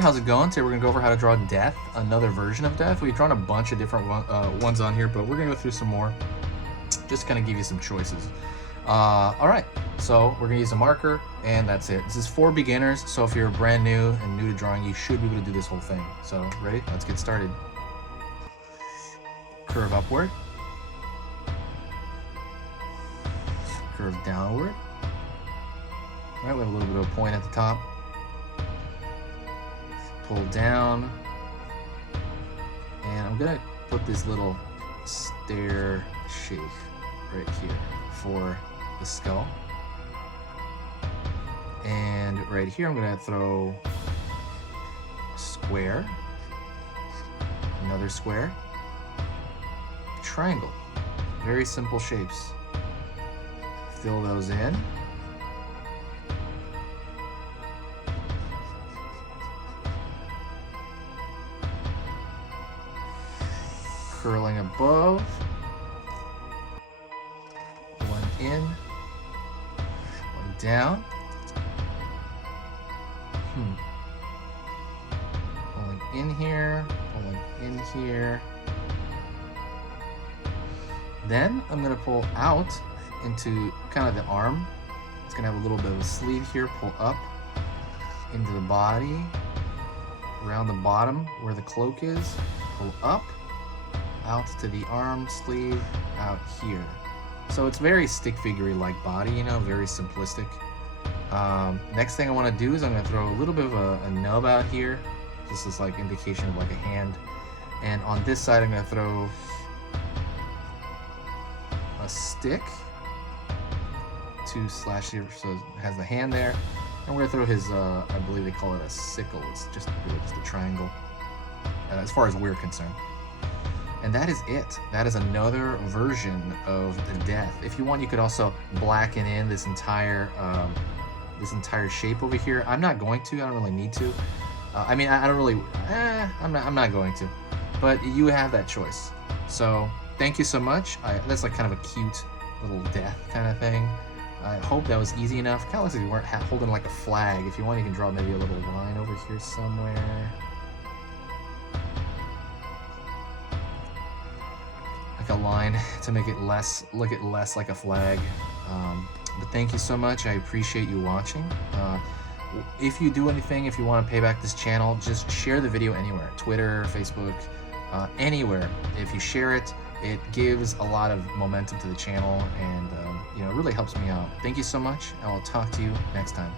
how's it going? Today we're gonna go over how to draw Death, another version of Death. We've drawn a bunch of different ones on here, but we're gonna go through some more, just kind of give you some choices. All right, so we're gonna use a marker, and that's it. This is for beginners, so if you're brand new and new to drawing, you should be able to do this whole thing. So, ready? Let's get started. Curve upward. Curve downward. All right, we have a little bit of a point at the top. Pull down, and I'm gonna put this little stair shape right here for the skull, and right here I'm gonna throw a square, another square, triangle. Very simple shapes. Fill those in. Curling above, one in, one down, pulling in here, pulling in here. Then I'm going to pull out into kind of the arm. It's going to have a little bit of a sleeve here, pull up into the body, around the bottom where the cloak is, pull up, out to the arm sleeve, out here. So it's very stick figure-y like body, you know, very simplistic. Next thing I want to do is I'm going to throw a little bit of a nub out here. This is like indication of like a hand. And on this side I'm going to throw a stick, 2 slash here, so it has the hand there. And we're going to throw his, I believe they call it a sickle. It's just really just a triangle, as far as we're concerned. And that is it. That is another version of the Death. If you want, you could also blacken in this entire shape over here. I'm not going to. I don't really need to. I mean, I don't really. I'm not going to. But you have that choice. So thank you so much. That's like kind of a cute little Death kind of thing. I hope that was easy enough. Kind of looks like you weren't holding like a flag. If you want, you can draw maybe a little line over here somewhere. A line to make it look less like a flag. But thank you so much. I appreciate you watching. If you do anything, if you want to pay back this channel, just share the video anywhere, Twitter, Facebook, anywhere. If you share it, it gives a lot of momentum to the channel, and you know, it really helps me out. Thank you so much. I will talk to you next time.